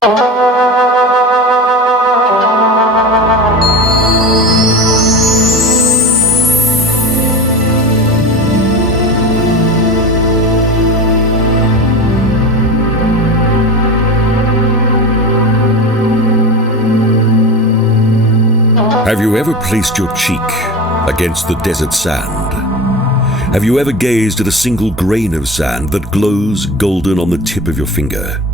Have you ever placed your cheek against the desert sand? Have you ever gazed at a single grain of sand that glows golden on the tip of your finger?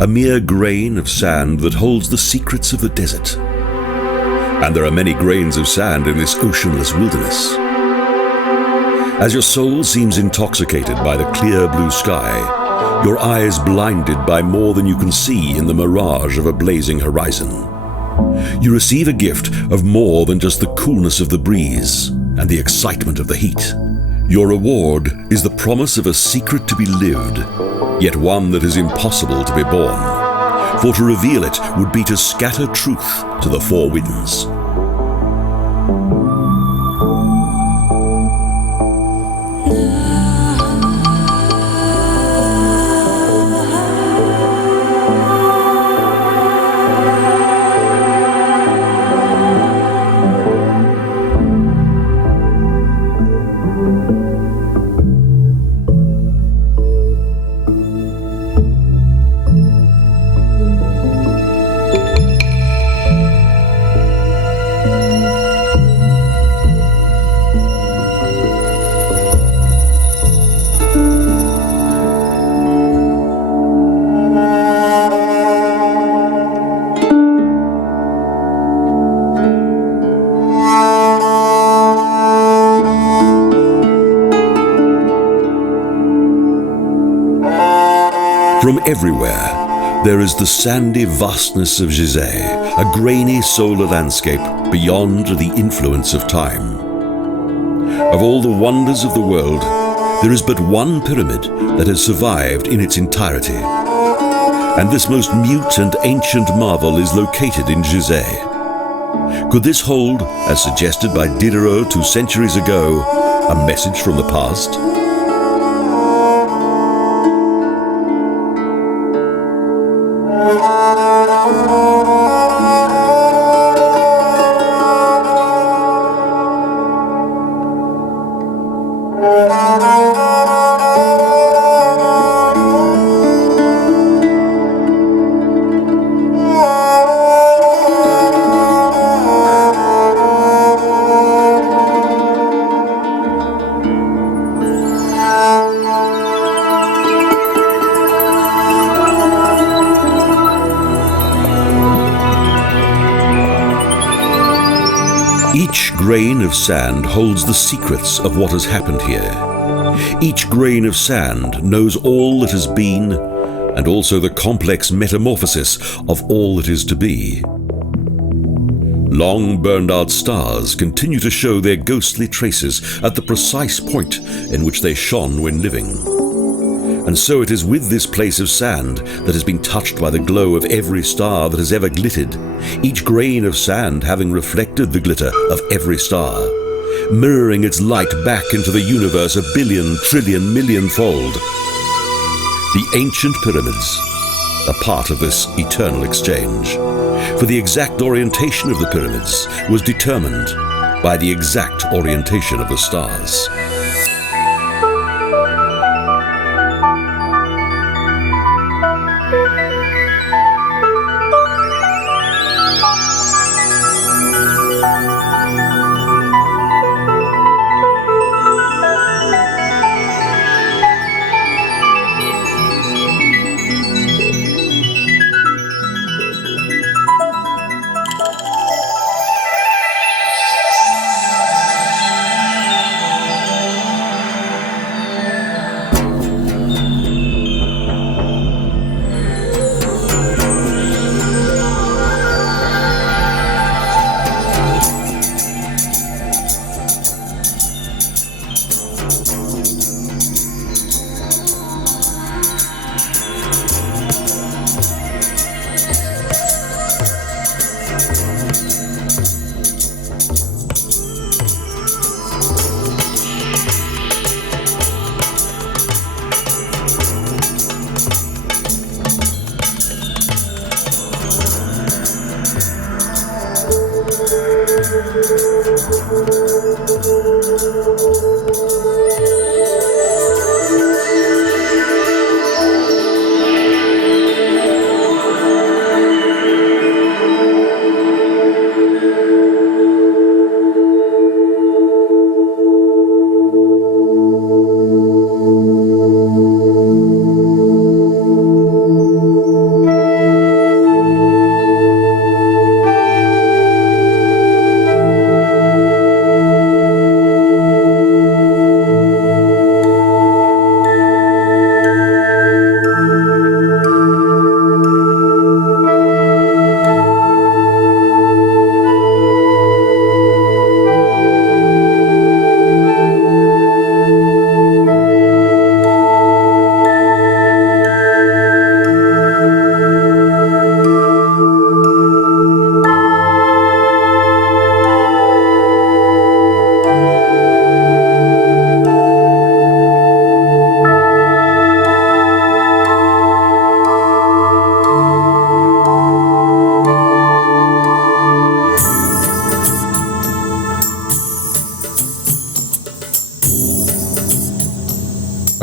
A mere grain of sand that holds the secrets of the desert. And there are many grains of sand in this oceanless wilderness. As your soul seems intoxicated by the clear blue sky, your eyes blinded by more than you can see in the mirage of a blazing horizon, you receive a gift of more than just the coolness of the breeze and the excitement of the heat. Your reward is the promise of a secret to be lived, yet one that is impossible to be born. For to reveal it would be to scatter truth to the four winds. From everywhere, there is the sandy vastness of Giza, a grainy solar landscape beyond the influence of time. Of all the wonders of the world, there is but one pyramid that has survived in its entirety. And this most mute and ancient marvel is located in Giza. Could this hold, as suggested by Diderot 2 centuries ago, a message from the past? Each grain of sand holds the secrets of what has happened here. Each grain of sand knows all that has been, and also the complex metamorphosis of all that is to be. Long burned-out stars continue to show their ghostly traces at the precise point in which they shone when living. And so it is with this place of sand that has been touched by the glow of every star that has ever glittered, each grain of sand having reflected the glitter of every star, mirroring its light back into the universe a billion, trillion, million-fold. The ancient pyramids are part of this eternal exchange, for the exact orientation of the pyramids was determined by the exact orientation of the stars.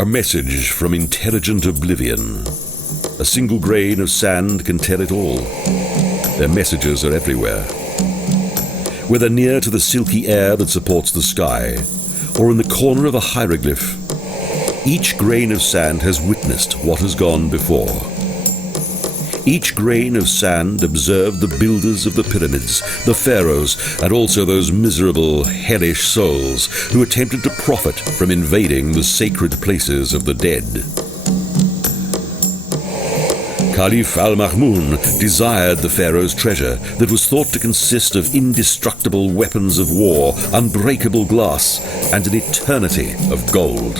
message from intelligent oblivion. A single grain of sand can tell it all. Their messages are everywhere. Whether near to the silky air that supports the sky, or in the corner of a hieroglyph, each grain of sand has witnessed what has gone before. Each grain of sand observed the builders of the pyramids, the pharaohs, and also those miserable, hellish souls who attempted to profit from invading the sacred places of the dead. Caliph al-Ma'mun desired the pharaoh's treasure that was thought to consist of indestructible weapons of war, unbreakable glass, and an eternity of gold.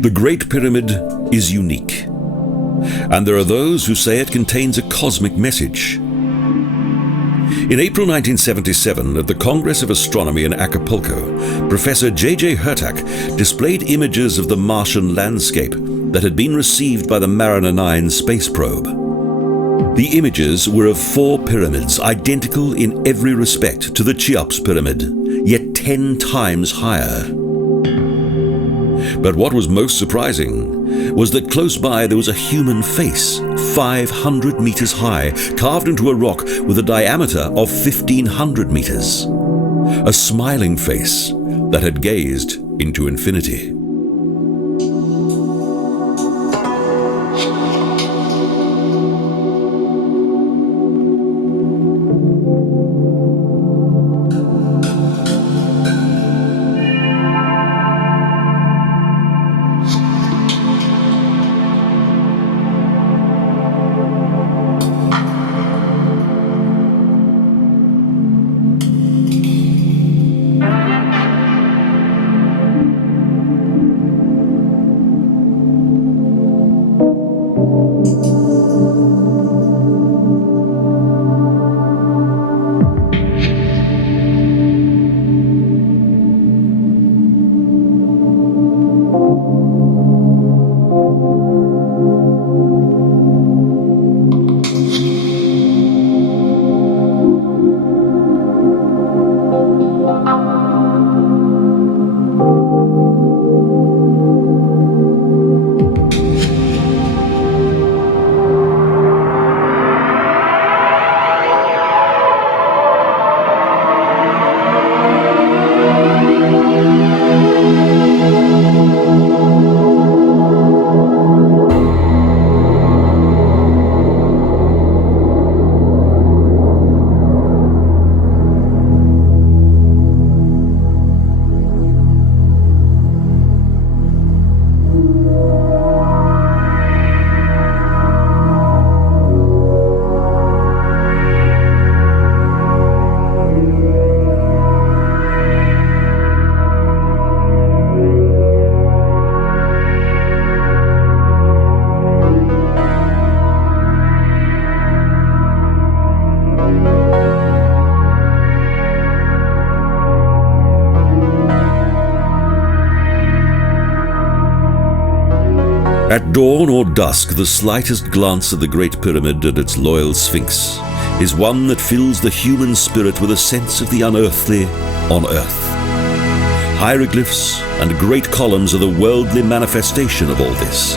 The Great Pyramid is unique, and there are those who say it contains a cosmic message. In April 1977, at the Congress of Astronomy in Acapulco, Professor J.J. Hurtak displayed images of the Martian landscape that had been received by the Mariner 9 space probe. The images were of 4 pyramids, identical in every respect to the Cheops Pyramid, yet 10 times higher. But what was most surprising was that close by there was a human face, 500 meters high, carved into a rock with a diameter of 1,500 meters. A smiling face that had gazed into infinity. At dawn or dusk, the slightest glance at the Great Pyramid and its loyal Sphinx is one that fills the human spirit with a sense of the unearthly on Earth. Hieroglyphs and great columns are the worldly manifestation of all this.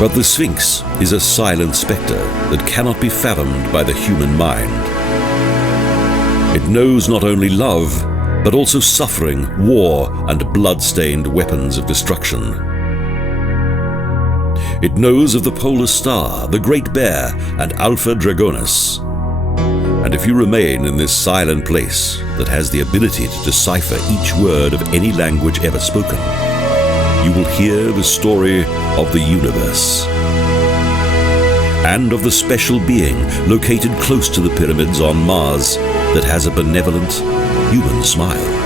But the Sphinx is a silent spectre that cannot be fathomed by the human mind. It knows not only love, but also suffering, war, and blood-stained weapons of destruction. It knows of the Polar Star, the Great Bear, and Alpha Draconis. And if you remain in this silent place that has the ability to decipher each word of any language ever spoken, you will hear the story of the universe. And of the special being located close to the pyramids on Mars that has a benevolent, human smile.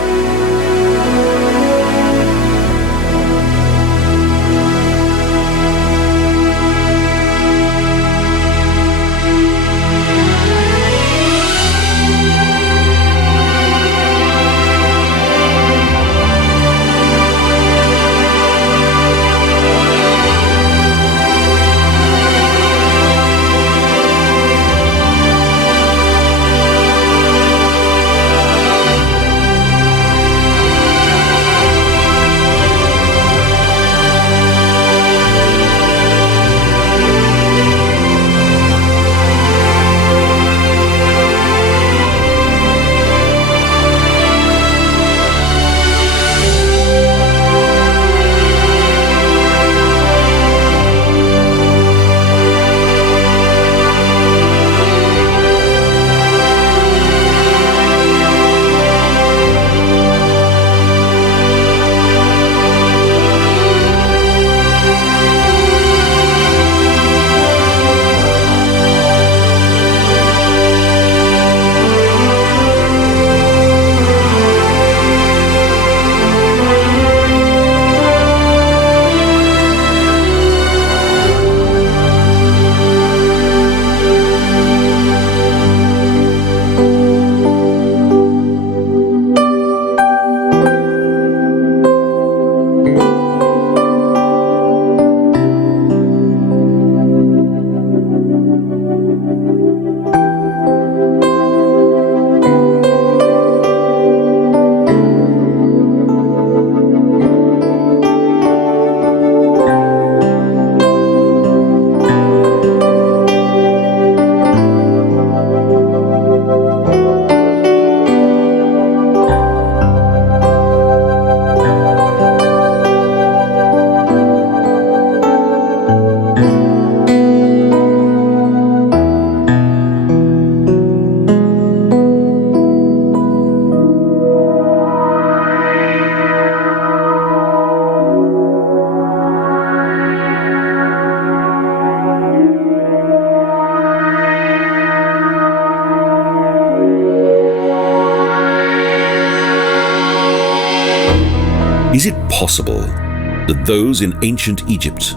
Is it possible that those in ancient Egypt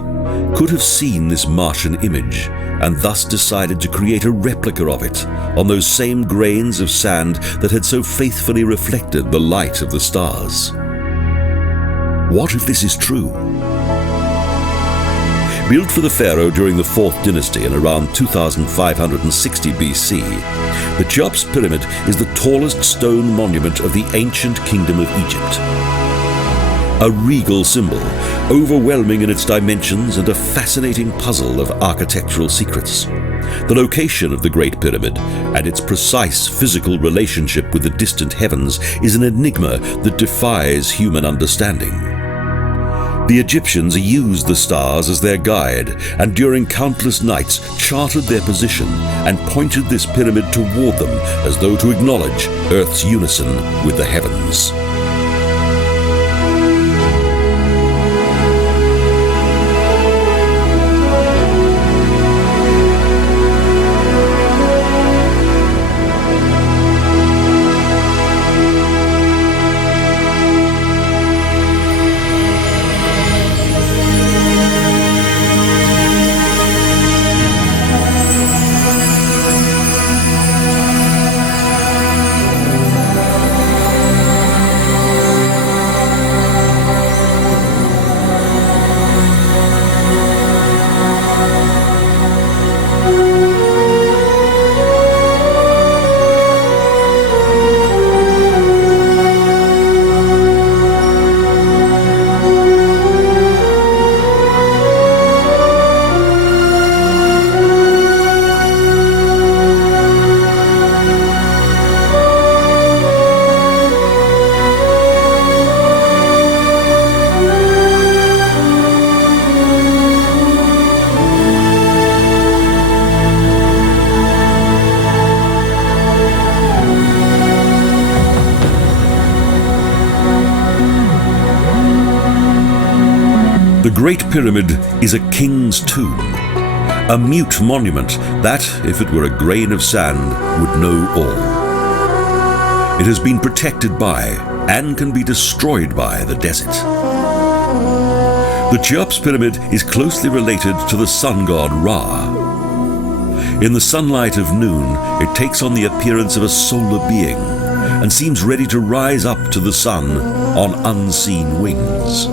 could have seen this Martian image and thus decided to create a replica of it on those same grains of sand that had so faithfully reflected the light of the stars? What if this is true? Built for the pharaoh during the 4th dynasty in around 2560 BC, the Cheops Pyramid is the tallest stone monument of the ancient kingdom of Egypt. A regal symbol, overwhelming in its dimensions and a fascinating puzzle of architectural secrets. The location of the Great Pyramid and its precise physical relationship with the distant heavens is an enigma that defies human understanding. The Egyptians used the stars as their guide, and during countless nights charted their position and pointed this pyramid toward them as though to acknowledge Earth's unison with the heavens. The Great Pyramid is a king's tomb, a mute monument that, if it were a grain of sand, would know all. It has been protected by, and can be destroyed by, the desert. The Cheops Pyramid is closely related to the sun god Ra. In the sunlight of noon, it takes on the appearance of a solar being and seems ready to rise up to the sun on unseen wings.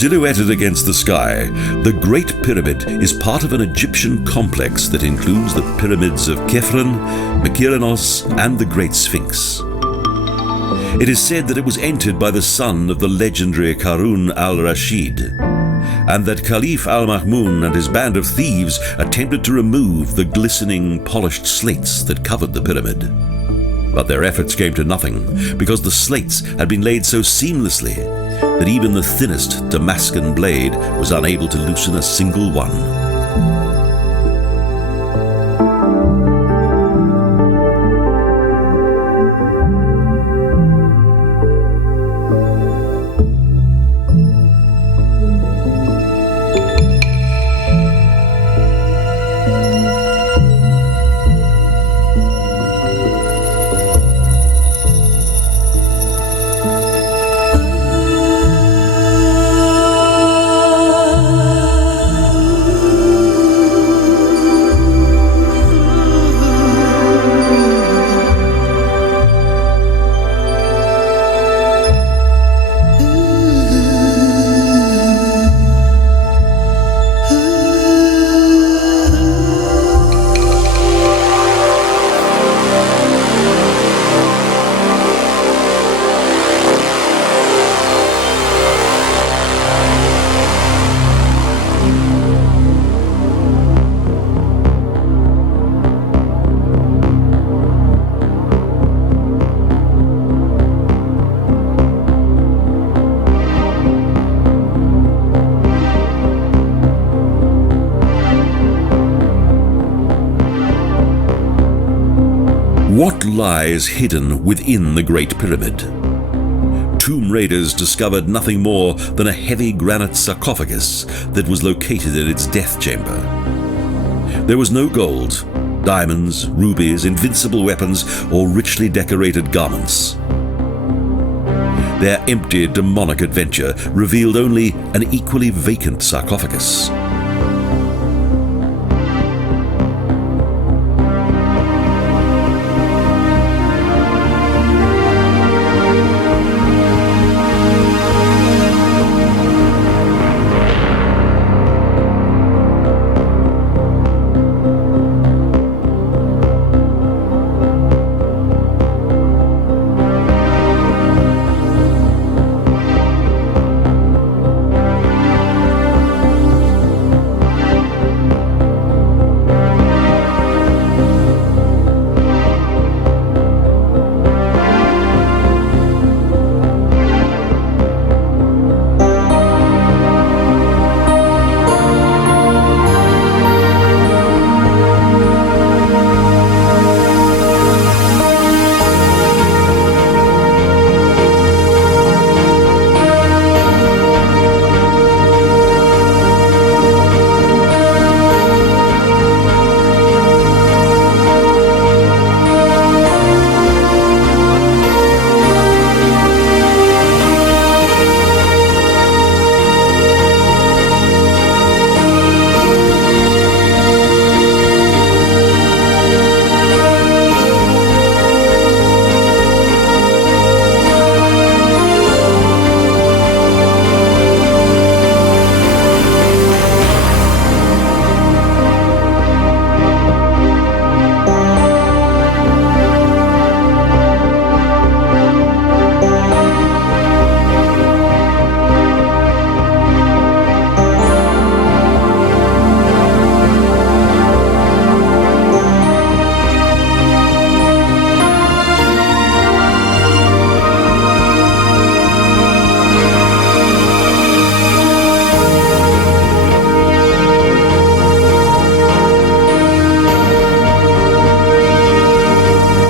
Silhouetted against the sky, the Great Pyramid is part of an Egyptian complex that includes the pyramids of Khephren, Mykerinos, and the Great Sphinx. It is said that it was entered by the son of the legendary Harun al-Rashid, and that Caliph al-Mahmun and his band of thieves attempted to remove the glistening, polished slates that covered the pyramid. But their efforts came to nothing, because the slates had been laid so seamlessly that even the thinnest Damascus blade was unable to loosen a single one. What lies hidden within the Great Pyramid? Tomb raiders discovered nothing more than a heavy granite sarcophagus that was located in its death chamber. There was no gold, diamonds, rubies, invincible weapons, or richly decorated garments. Their empty, demonic adventure revealed only an equally vacant sarcophagus.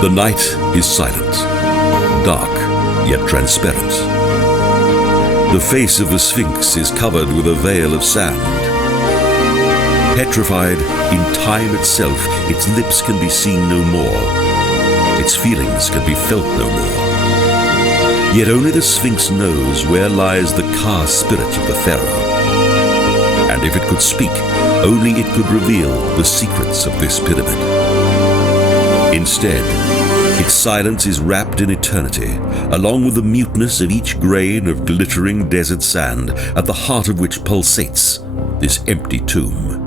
The night is silent, dark yet transparent. The face of the Sphinx is covered with a veil of sand. Petrified in time itself, its lips can be seen no more. Its feelings can be felt no more. Yet only the Sphinx knows where lies the Ka spirit of the Pharaoh. And if it could speak, only it could reveal the secrets of this pyramid. Instead, its silence is wrapped in eternity, along with the muteness of each grain of glittering desert sand, at the heart of which pulsates this empty tomb.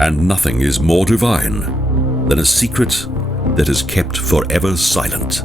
And nothing is more divine than a secret that is kept forever silent.